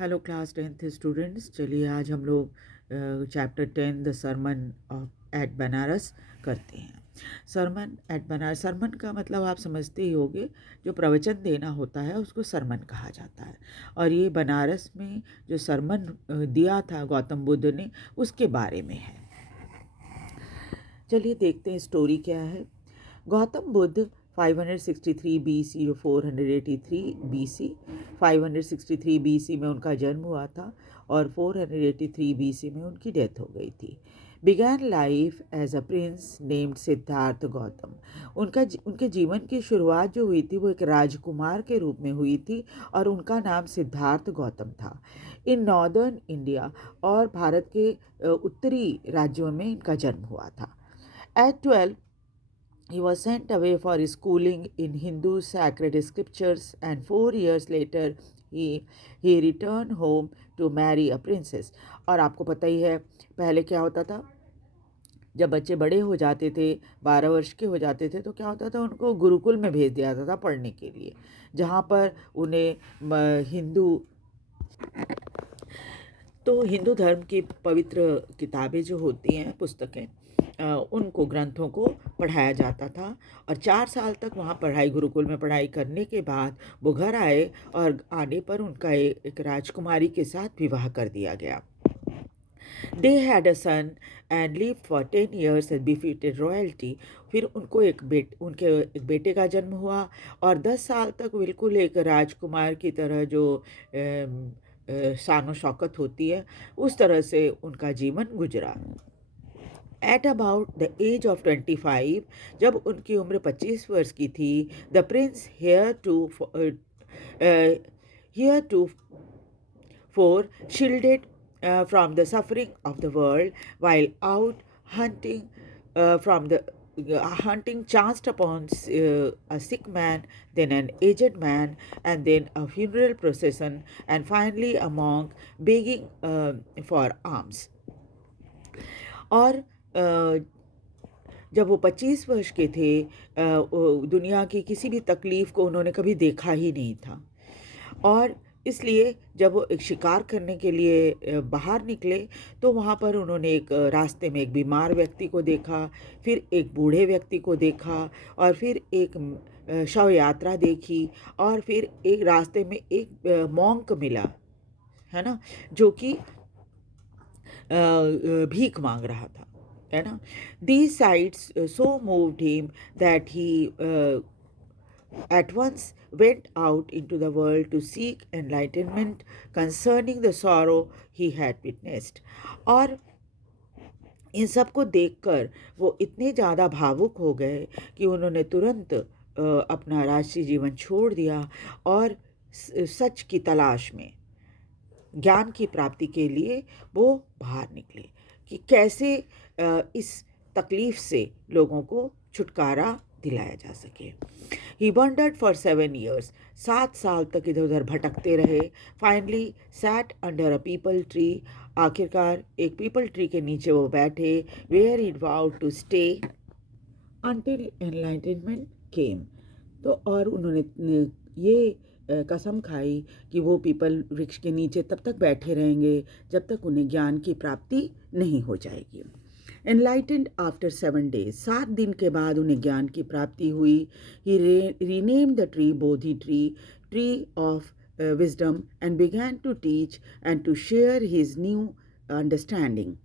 Hello class 10th students. चलिए आज हम लोग chapter 10 the sermon of at Banaras करते हैं। सरमन एट बनारस, सरमन का मतलब आप समझते ही होंगे, जो प्रवचन देना होता है उसको सरमन कहा जाता है। और ये बनारस में जो सरमन दिया था गौतम बुद्ध ने, उसके बारे में है। चलिए देखते हैं स्टोरी क्या है। गौतम बुद्ध 563 BC और 483 BC, 563 BC में उनका जन्म हुआ था और 483 BC में उनकी डेथ हो गई थी। Began life as a prince named Siddhartha Gautam. उनके जीवन की शुरुआत जो हुई थी वो एक राजकुमार के रूप में हुई थी और उनका नाम सिद्धार्थ गौतम था। इन नॉर्दर्न इंडिया और भारत के उत्तरी राज्यों में इनका जन्म हुआ था। At 12, he was sent away for his schooling in Hindu sacred scriptures, and 4 years later, he returned home to marry a princess. और आपको पता ही है पहले क्या होता था, जब बच्चे बड़े हो जाते थे, 12 वर्ष के हो जाते थे, तो क्या होता था, उनको गुरुकुल में भेज दिया जाता था पढ़ने के लिए, जहाँ पर उन्हें हिंदू धर्म की पवित्र किताबें जो होती हैं, पुस्तकें, उनको ग्रंथों को पढ़ाया जाता था। और 4 साल तक वहाँ पढ़ाई, गुरुकुल में पढ़ाई करने के बाद वो घर आए और आने पर उनका एक राजकुमारी के साथ विवाह कर दिया गया। They had a son and lived for 10 years as befitted royalty. फिर उनके एक बेटे का जन्म हुआ और 10 साल तक बिल्कुल एक राजकुमार की तरह जो शान शौकत होती है, उस तरह से उनका जीवन गुजरा। At about the age of 25, जब उनकी उम्र 25 वर्ष की थी, the prince heretofore shielded from the suffering of the world while out hunting chanced upon a sick man, then an aged man, and then a funeral procession, and finally a monk begging for alms. और जब वो 25 वर्ष के थे, दुनिया की किसी भी तकलीफ़ को उन्होंने कभी देखा ही नहीं था। और इसलिए जब वो एक शिकार करने के लिए बाहर निकले, तो वहाँ पर उन्होंने एक रास्ते में एक बीमार व्यक्ति को देखा, फिर एक बूढ़े व्यक्ति को देखा, और फिर एक शव यात्रा देखी, और फिर एक रास्ते में एक मॉन्क मिला, है ना, जो कि भीख मांग रहा था, है ना। These sights so moved him that he at once went out into the world to seek enlightenment concerning the sorrow he had witnessed. और इन सब को देखकर वो इतने ज़्यादा भावुक हो गए कि उन्होंने तुरंत अपना राष्ट्रीय जीवन छोड़ दिया और सच की तलाश में, ज्ञान की प्राप्ति के लिए वो बाहर निकले कि कैसे इस तकलीफ़ से लोगों को छुटकारा दिलाया जा सके। He wandered for 7 years. 7 साल तक इधर उधर भटकते रहे. Finally sat under a peepal tree. आखिरकार एक पीपल ट्री के नीचे वो बैठे, where he vowed to stay until enlightenment came. तो और उन्होंने ये कसम खाई कि वो पीपल वृक्ष के नीचे तब तक बैठे रहेंगे जब तक उन्हें ज्ञान की प्राप्ति नहीं हो जाएगी। Enlightened after 7 days, 7 दिन के बाद उन्हें ज्ञान की प्राप्ति हुई। He renamed the tree Bodhi tree, tree of wisdom, and began to teach and to share his new understanding.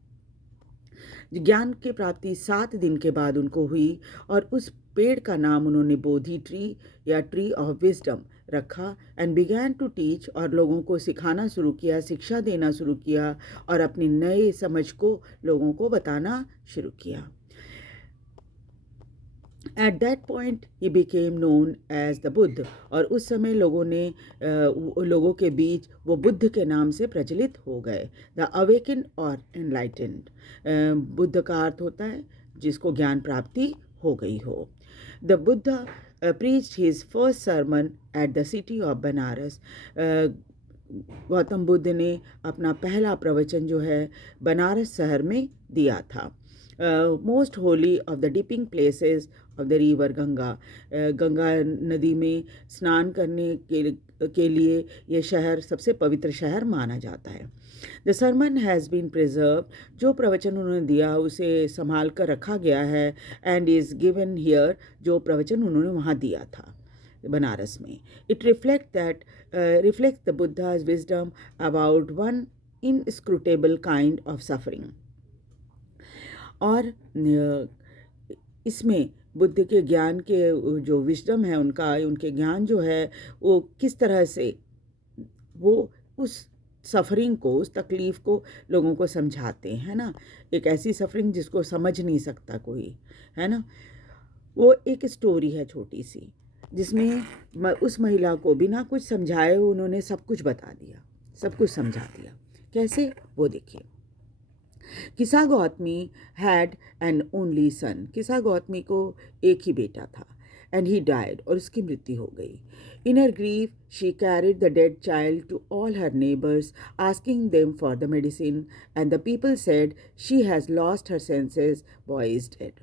ज्ञान की प्राप्ति 7 दिन के बाद उनको हुई और उस पेड़ का नाम उन्होंने बोधि ट्री या ट्री ऑफ विजडम रखा, एंड बिगैन टू टीच, और लोगों को सिखाना शुरू किया, शिक्षा देना शुरू किया और अपनी नए समझ को लोगों को बताना शुरू किया। At that point he became known as the Buddha, और उस समय लोगों के बीच वो बुद्ध के नाम से प्रचलित हो गए। द अवेकन और एनलाइटेंड, बुद्ध का अर्थ होता है जिसको ज्ञान प्राप्ति हो गई हो। The Buddha preached his first sermon at the city of Banaras. Gautam Buddha ने अपना पहला प्रवचन जो है बनारस शहर में दिया था। Most Holi of the dipping places of the river Ganga, Ganga नदी में स्नान करने के के लिए ये शहर सबसे पवित्र शहर माना जाता है। The sermon has been preserve, जो प्रवचन उन्होंने दिया उसे संभाल कर रखा गया है, एंड इज़ गिवन हियर, जो प्रवचन उन्होंने वहाँ दिया था बनारस में। It reflect the Buddha's wisdom about one inscrutable kind of suffering। और इसमें बुद्ध के ज्ञान के जो विजडम है उनके ज्ञान जो है वो किस तरह से वो उस सफ़रिंग को, उस तकलीफ़ को लोगों को समझाते हैं ना। एक ऐसी सफ़रिंग जिसको समझ नहीं सकता कोई, है ना। वो एक स्टोरी है छोटी सी, जिसमें उस महिला को बिना कुछ समझाए उन्होंने सब कुछ बता दिया, सब कुछ समझा दिया। कैसे, वो देखिए। किसा Gautami had an only son, किसा गौतमी को एक ही बेटा था, एंड ही डाइड, और उसकी मृत्यु हो गई। In her grief she carried the dead child to all her neighbours, asking them for the medicine, and the people said she has lost her senses, boy is dead.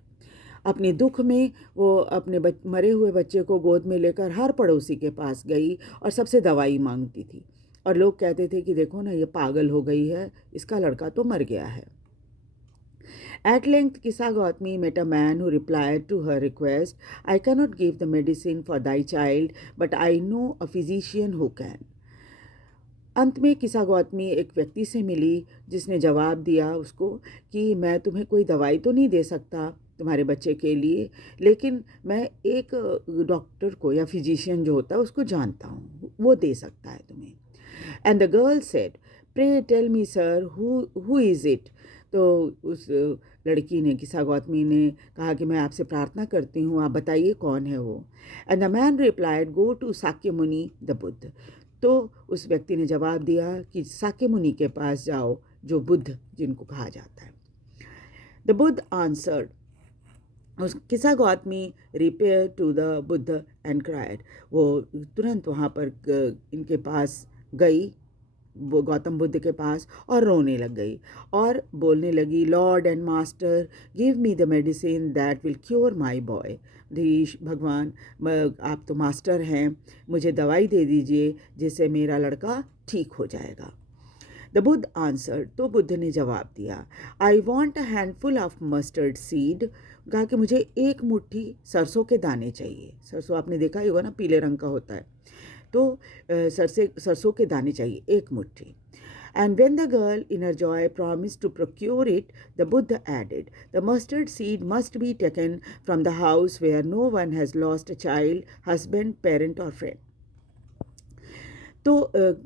अपने दुख में वो अपने मरे हुए बच्चे को गोद में लेकर हर पड़ोसी के पास गई और सबसे दवाई मांगती थी, और लोग कहते थे कि देखो ना, ये पागल हो गई है, इसका लड़का तो मर गया है। At length, Kisa Gautami met a man who replied to her request, I cannot give the medicine for thy child, but I know a physician who can. अंत में किसा गौतमी एक व्यक्ति से मिली जिसने जवाब दिया उसको कि मैं तुम्हें कोई दवाई तो नहीं दे सकता तुम्हारे बच्चे के लिए, लेकिन मैं एक डॉक्टर को या फिजिशियन जो होता है उसको जानता हूँ, वो दे सकता है तुम्हें। And the girl said, pray tell me sir, who is it. तो उस लड़की ने, किसा गौतमी ने कहा कि मैं आपसे प्रार्थना करती हूँ, आप बताइए कौन है वो। And the man replied, go to Sakya Muni the Buddha. तो उस व्यक्ति ने जवाब दिया कि साक्य मुनि के पास जाओ, जो बुद्ध जिनको कहा जाता है। The Buddha answered, Kisa Gotami repair to the Buddha and cried, वो तुरंत वहाँ पर इनके पास गई, गौतम बुद्ध के पास, और रोने लग गई और बोलने लगी, lord and master, give me the medicine that will cure my boy. धीश भगवान, आप तो मास्टर हैं, मुझे दवाई दे दीजिए जिससे मेरा लड़का ठीक हो जाएगा। द बुद्ध आंसर्ड, तो बुद्ध ने जवाब दिया, I want a handful of mustard seed. कहा कि मुझे एक मुट्ठी सरसों के दाने चाहिए। सरसों आपने देखा ही होगा ना, पीले रंग का होता है, तो सरसों के दाने चाहिए, एक मुट्ठी। And when the girl in her joy promised to procure it, the Buddha added, the mustard seed must be taken from the house where no one has lost a child, husband, parent or friend. तो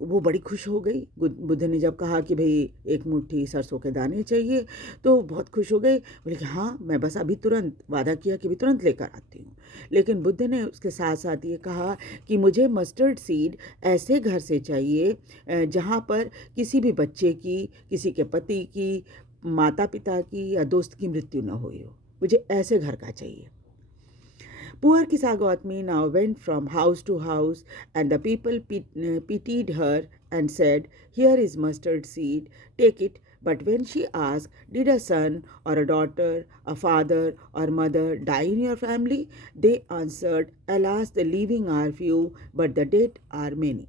वो बड़ी खुश हो गई। बुद्ध ने जब कहा कि भाई एक मुट्ठी सरसों के दाने चाहिए, तो बहुत खुश हो गई, बोले कि हाँ, मैं बस अभी तुरंत वादा किया कि भी तुरंत लेकर आती हूँ। लेकिन बुद्ध ने उसके साथ साथ ये कहा कि मुझे मस्टर्ड सीड ऐसे घर से चाहिए जहाँ पर किसी भी बच्चे की, किसी के पति की, माता पिता की या दोस्त की मृत्यु न हुई हो, मुझे ऐसे घर का चाहिए। Poor Kisa Gautami now went from house to house, and the people pitied her and said, here is mustard seed, take it. But when she asked, did a son or a daughter, a father or mother die in your family? They answered, alas, the living are few, but the dead are many.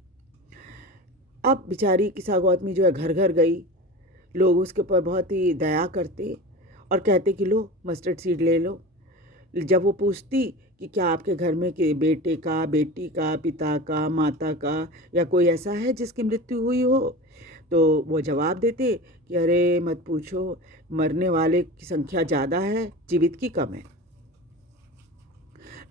अब बेचारी किसा गौतमी जो है घर घर गई, लोग उसके ऊपर बहुत ही दया करते और कहते कि लो मस्टर्ड सीड ले लो। जब वो पूछती कि क्या आपके घर में कि बेटे का, बेटी का, पिता का, माता का या कोई ऐसा है जिसकी मृत्यु हुई हो, तो वो जवाब देते कि अरे मत पूछो, मरने वाले की संख्या ज़्यादा है, जीवित की कम है।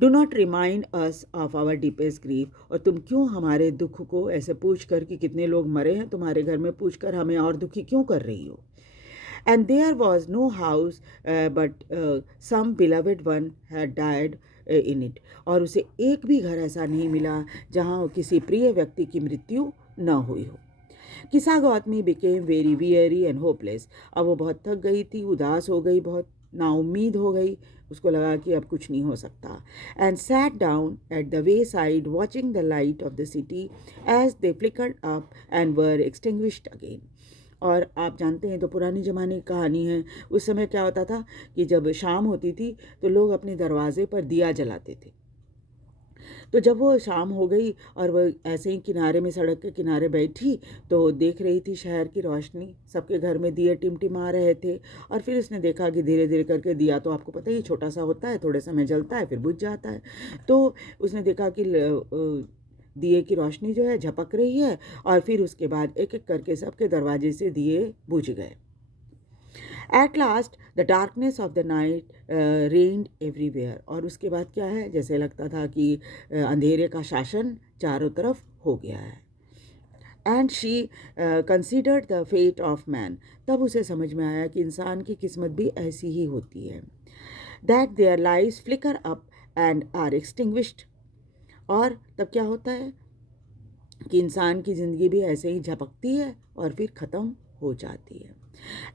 Do not remind us of our deepest grief, और तुम क्यों हमारे दुख को ऐसे पूछ कर कि कितने लोग मरे हैं तुम्हारे घर में पूछ कर हमें और दुखी क्यों कर रही हो। And there was no house, but some beloved one had died in it. और उसे एक भी घर ऐसा नहीं मिला जहाँ किसी प्रिय व्यक्ति की मृत्यु न हुई हो। किसा Gautami became very weary and hopeless. अब वो बहुत थक गई थी, उदास हो गई, बहुत नाउम्मीद हो गई, उसको लगा कि अब कुछ नहीं हो सकता। And sat down at the wayside watching the light of the city as they flickered up and were extinguished again. और आप जानते हैं तो पुरानी ज़माने की कहानी है, उस समय क्या होता था कि जब शाम होती थी तो लोग अपने दरवाजे पर दिया जलाते थे, तो जब वो शाम हो गई और वो ऐसे ही किनारे में, सड़क के किनारे बैठी, तो देख रही थी शहर की रोशनी, सबके घर में दिए टिमटिमा रहे थे। और फिर उसने देखा कि धीरे धीरे करके दिया, तो आपको पता ही छोटा सा होता है, थोड़े समय जलता है फिर बुझ जाता है। तो उसने देखा कि दिए की रोशनी जो है झपक रही है, और फिर उसके बाद एक एक करके सबके दरवाजे से दिए बुझ गए। At last the darkness of the night rained everywhere. और उसके बाद क्या है, जैसे लगता था कि अंधेरे का शासन चारों तरफ हो गया है। And she considered the fate of man. तब उसे समझ में आया कि इंसान की किस्मत भी ऐसी ही होती है। That their lives flicker up and are extinguished. और तब क्या होता है कि इंसान की ज़िंदगी भी ऐसे ही झपकती है और फिर ख़त्म हो जाती है।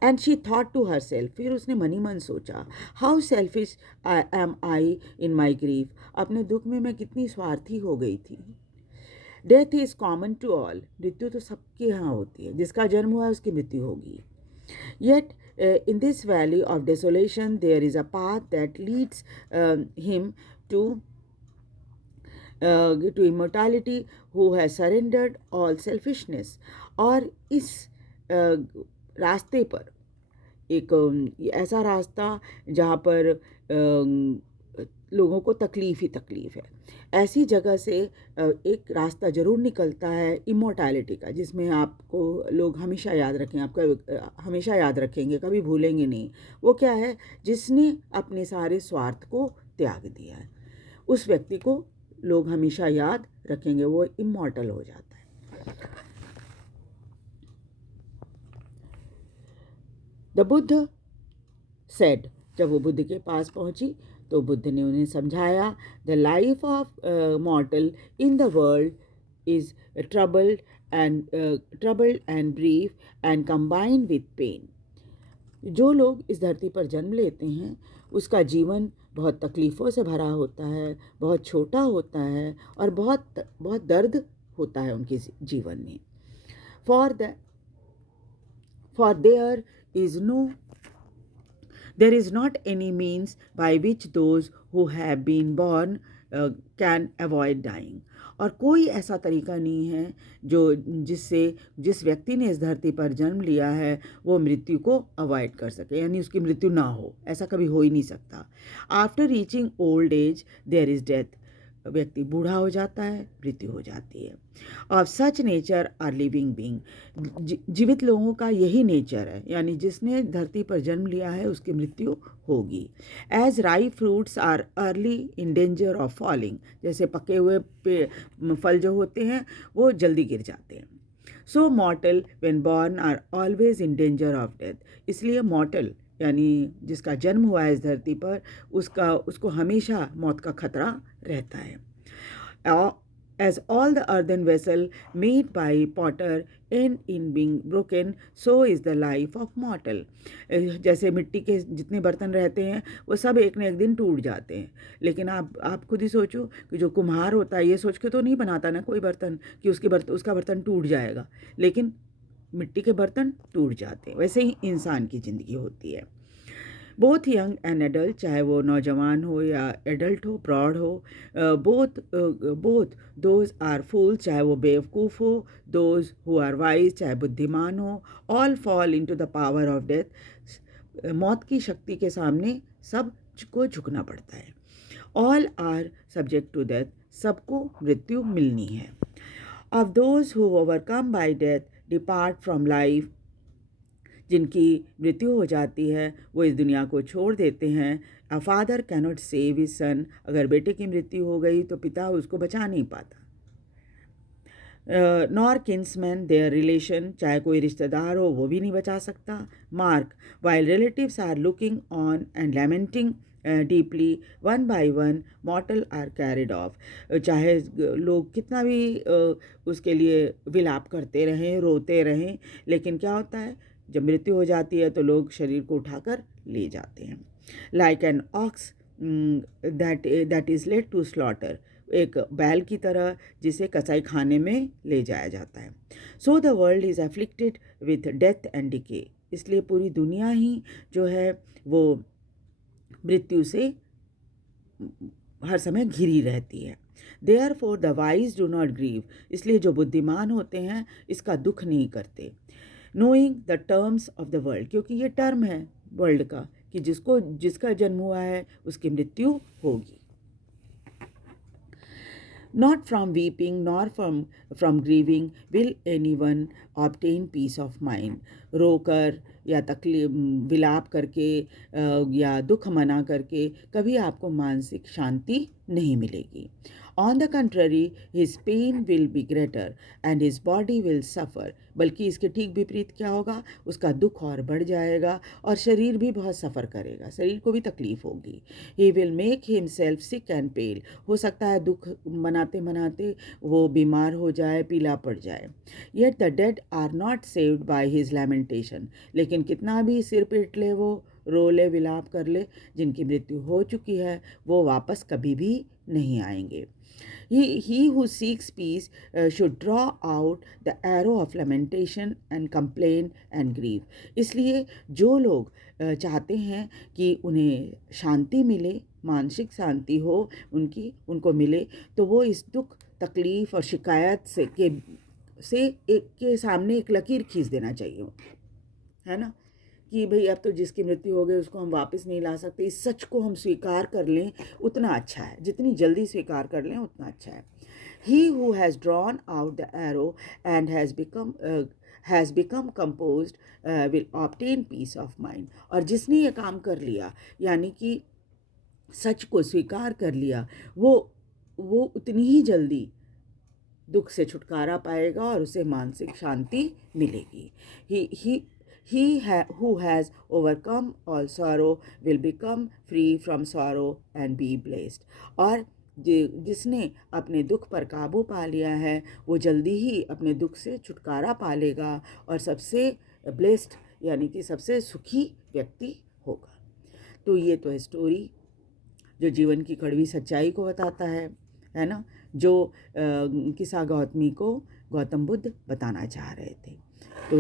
And she thought to herself, फिर उसने मनी मन सोचा, how selfish am I in my grief. अपने दुख में मैं कितनी स्वार्थी हो गई थी। Death is common to all. मृत्यु तो सबके यहाँ होती है, जिसका जन्म हुआ है उसकी मृत्यु होगी। Yet in this valley of desolation there is a path that leads him to immortality, who has surrendered all selfishness। और इस रास्ते पर एक ऐसा रास्ता जहाँ पर लोगों को तकलीफ़ ही तकलीफ़ है, ऐसी जगह से एक रास्ता ज़रूर निकलता है इमोर्टैलिटी का, जिसमें आपको लोग हमेशा याद रखें, आपका हमेशा याद रखेंगे, कभी भूलेंगे नहीं। वो क्या है, जिसने अपने सारे स्वार्थ को त्याग दिया है, उस व्यक्ति को लोग हमेशा याद रखेंगे, वो इमॉर्टल हो जाता है। द बुद्ध सेड, जब वो बुद्ध के पास पहुंची तो बुद्ध ने उन्हें समझाया, the life of mortal in the world is troubled and brief and combined with pain. जो लोग इस धरती पर जन्म लेते हैं उसका जीवन बहुत तकलीफ़ों से भरा होता है, बहुत छोटा होता है, और बहुत बहुत दर्द होता है उनके जीवन में। For there is no there is not any means by which those who have been born can avoid dying। और कोई ऐसा तरीका नहीं है जिस व्यक्ति ने इस धरती पर जन्म लिया है वो मृत्यु को अवॉइड कर सके, यानी उसकी मृत्यु ना हो, ऐसा कभी हो ही नहीं सकता। After reaching old age there is death. व्यक्ति बूढ़ा हो जाता है, मृत्यु हो जाती है। Of such nature are living being. जीवित लोगों का यही नेचर है, यानी जिसने धरती पर जन्म लिया है उसकी मृत्यु होगी। As ripe fruits are early in danger of falling. जैसे पके हुए फल जो होते हैं वो जल्दी गिर जाते हैं। So mortal when born are always in danger of death. इसलिए मॉर्टल यानी जिसका जन्म हुआ है इस धरती पर, उसको हमेशा मौत का खतरा रहता है। As all the earthen vessel made by potter end in being broken, so is the life of mortal। जैसे मिट्टी के जितने बर्तन रहते हैं वो सब एक न एक दिन टूट जाते हैं, लेकिन आप खुद ही सोचो कि जो कुम्हार होता है ये सोच के तो नहीं बनाता ना कोई बर्तन कि उसका बर्तन टूट जाएगा, लेकिन मिट्टी के बर्तन टूट जाते हैं। वैसे ही इंसान की ज़िंदगी होती है। बोथ यंग एंड एडल्ट, चाहे वो नौजवान हो या एडल्ट हो, प्रौढ़ हो, बोथ दोज आर फूल, चाहे वो बेवकूफ़ हो, दोज हु आर वाइज, चाहे बुद्धिमान हो, all fall into the power of death. मौत की शक्ति के सामने सब को झुकना पड़ता है। All are subject to death, सबको मृत्यु मिलनी है। Of those who overcome by death depart from life, जिनकी मृत्यु हो जाती है वो इस दुनिया को छोड़ देते हैं। A father cannot save his son, अगर बेटे की मृत्यु हो गई तो पिता उसको बचा नहीं पाता। नॉर किन्समैन देयर रिलेशन, चाहे कोई रिश्तेदार हो वो भी नहीं बचा सकता। Mark, while relatives are looking on and lamenting deeply, one by one mortal are carried off. चाहे लोग कितना भी उसके लिए विलाप करते रहें, रोते रहें, लेकिन क्या होता है जब मृत्यु हो जाती है तो लोग शरीर को उठाकर ले जाते हैं। Like an ox that is led to slaughter, एक बैल की तरह जिसे कसाई खाने में ले जाया जाता है। So the world is afflicted with death and decay, इसलिए पूरी दुनिया ही जो है वो मृत्यु से हर समय घिरी रहती है। Therefore the wise do not grieve, इसलिए जो बुद्धिमान होते हैं इसका दुख नहीं करते. Knowing the terms of the world, क्योंकि ये टर्म है वर्ल्ड का कि जिसका जन्म हुआ है उसकी मृत्यु होगी. Not from weeping nor from grieving will anyone obtain peace of mind. रोकर या तकलीफ विलाप करके या दुख मना करके कभी आपको मानसिक शांति नहीं मिलेगी. On the contrary, his pain will be greater and his body will suffer. बल्कि इसके ठीक विपरीत क्या होगा, उसका दुख और बढ़ जाएगा और शरीर भी बहुत सफ़र करेगा, शरीर को भी तकलीफ होगी. He will make himself sick and pale. हो सकता है दुख मनाते मनाते वो बीमार हो जाए, पीला पड़ जाए. Yet the dead are not saved by his lamentation. लेकिन कितना भी सिर पीट ले वो, रो ले, विलाप कर ले, जिनकी मृत्यु हो चुकी है वो वापस कभी भी नहीं आएंगे. He who seeks peace should draw out the arrow of lamentation and complain and grief. इसलिए जो लोग चाहते हैं कि उन्हें शांति मिले, मानसिक शांति हो उनको मिले, तो वो इस दुख, तकलीफ़ और शिकायत से एक के सामने एक लकीर खींच देना चाहिए, है ना, कि भाई अब तो जिसकी मृत्यु हो गई उसको हम वापस नहीं ला सकते. इस सच को हम स्वीकार कर लें उतना अच्छा है, जितनी जल्दी स्वीकार कर लें उतना अच्छा है. He who has drawn out the arrow and has become composed will obtain peace of mind. और जिसने ये काम कर लिया, यानी कि सच को स्वीकार कर लिया, वो उतनी ही जल्दी दुख से छुटकारा पाएगा और उसे मानसिक शांति मिलेगी. Who has overcome all sorrow will become free from sorrow and be blessed. और जिसने अपने दुख पर काबू पा लिया है वो जल्दी ही अपने दुख से छुटकारा पा लेगा और सबसे ब्लेस्ड यानी कि सबसे सुखी व्यक्ति होगा. तो ये तो है स्टोरी जो जीवन की कड़वी सच्चाई को बताता है ना, जो किस्सा गौतमी को गौतम बुद्ध बताना चाह रहे थे. तो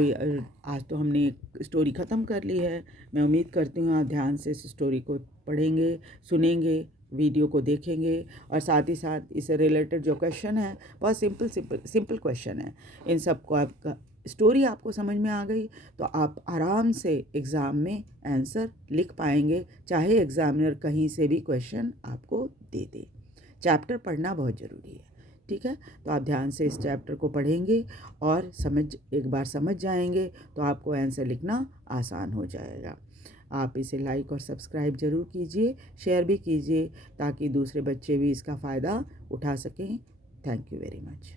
आज तो हमने स्टोरी ख़त्म कर ली है. मैं उम्मीद करती हूँ आप ध्यान से इस स्टोरी को पढ़ेंगे, सुनेंगे, वीडियो को देखेंगे और साथ ही साथ इससे रिलेटेड जो क्वेश्चन है बहुत सिंपल क्वेश्चन है. इन सब को आपका स्टोरी आपको समझ में आ गई तो आप आराम से एग्ज़ाम में आंसर लिख पाएंगे, चाहे एग्ज़ामिनर कहीं से भी क्वेश्चन आपको दे दे. चैप्टर पढ़ना बहुत ज़रूरी है. ठीक है, तो आप ध्यान से इस चैप्टर को पढ़ेंगे और एक बार समझ जाएंगे तो आपको आंसर लिखना आसान हो जाएगा. आप इसे लाइक और सब्सक्राइब ज़रूर कीजिए, शेयर भी कीजिए ताकि दूसरे बच्चे भी इसका फ़ायदा उठा सकें. Thank you very much.